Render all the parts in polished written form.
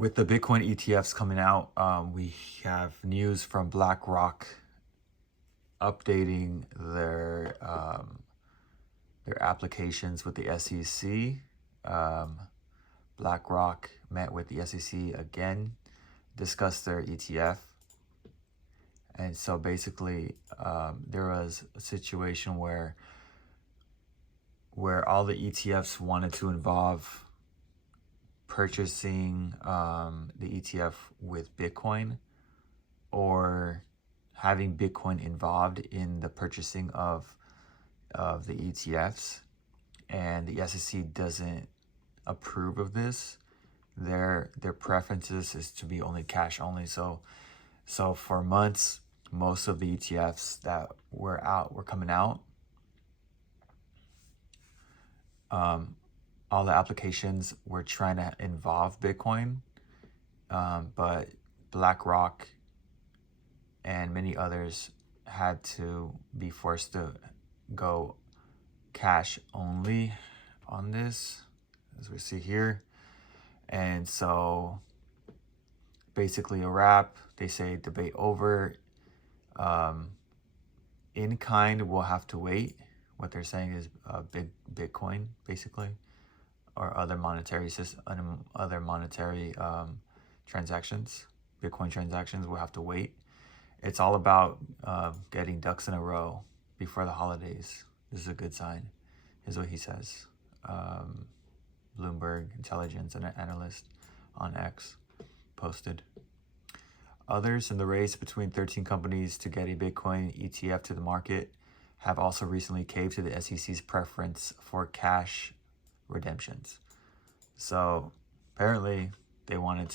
With the Bitcoin ETFs coming out, we have news from Blackrock updating their applications with the SEC. Blackrock met with the SEC again, discussed their ETF. And so basically, there was a situation where all the ETFs wanted to involve purchasing the ETF with Bitcoin, or having Bitcoin involved in the purchasing of the ETFs, and the SEC doesn't approve of this. Their preferences is to be only cash only. So for months, most of the ETFs that were coming out, all the applications were trying to involve Bitcoin, but BlackRock and many others had to be forced to go cash only on this, as we see here. And so basically a wrap. They say debate over. In kind, we'll have to wait. What they're saying is Bitcoin, basically, or other monetary transactions, Bitcoin transactions, we'll have to wait. It's all about getting ducks in a row before the holidays. This is a good sign, is what he says. Bloomberg Intelligence, an analyst on X, posted. Others in the race between 13 companies to get a Bitcoin ETF to the market have also recently caved to the SEC's preference for cash redemptions. So apparently they wanted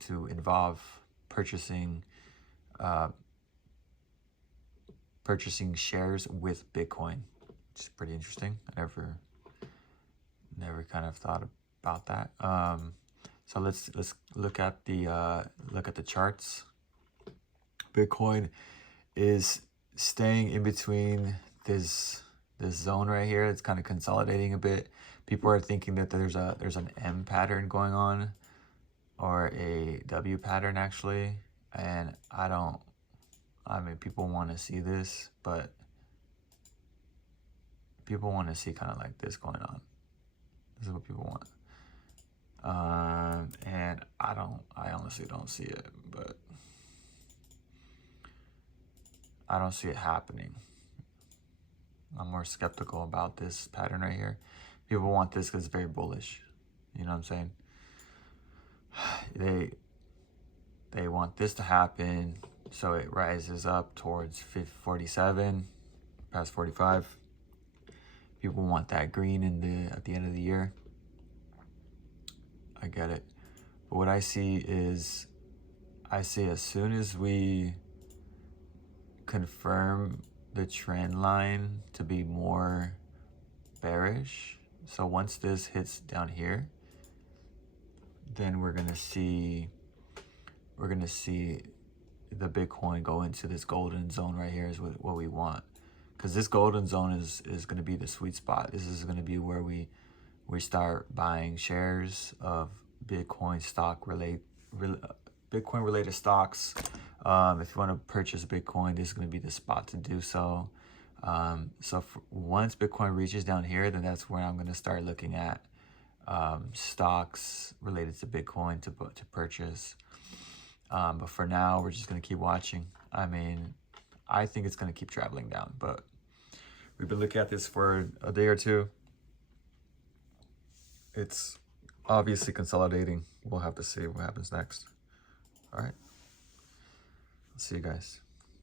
to involve purchasing shares with Bitcoin, which is pretty interesting. I never kind of thought about that. So let's look at the charts. Bitcoin is staying in between this zone right here. It's kind of consolidating a bit. People are thinking that there's an M pattern going on, or a W pattern actually, and I mean, people want to see this, but people want to see kind of like this going on. This is what people want. And I honestly don't see it, but I don't see it happening. I'm more skeptical about this pattern right here. People want this because it's very bullish. You know what I'm saying? They want this to happen, so it rises up towards 47, past 45. People want that green at the end of the year. I get it. But what I see is, as soon as we confirm the trend line to be more bearish, so once this hits down here, then we're gonna see the Bitcoin go into this golden zone right here is what we want, because this golden zone is going to be the sweet spot. This is going to be where we start buying shares of Bitcoin Bitcoin related stocks. If you want to purchase Bitcoin, this is going to be the spot to do so. Once Bitcoin reaches down here, then that's where I'm going to start looking at stocks related to Bitcoin to purchase. But for now, we're just going to keep watching. I mean, I think it's going to keep traveling down, but we've been looking at this for a day or two. It's obviously consolidating. We'll have to see what happens next. All right. See you guys.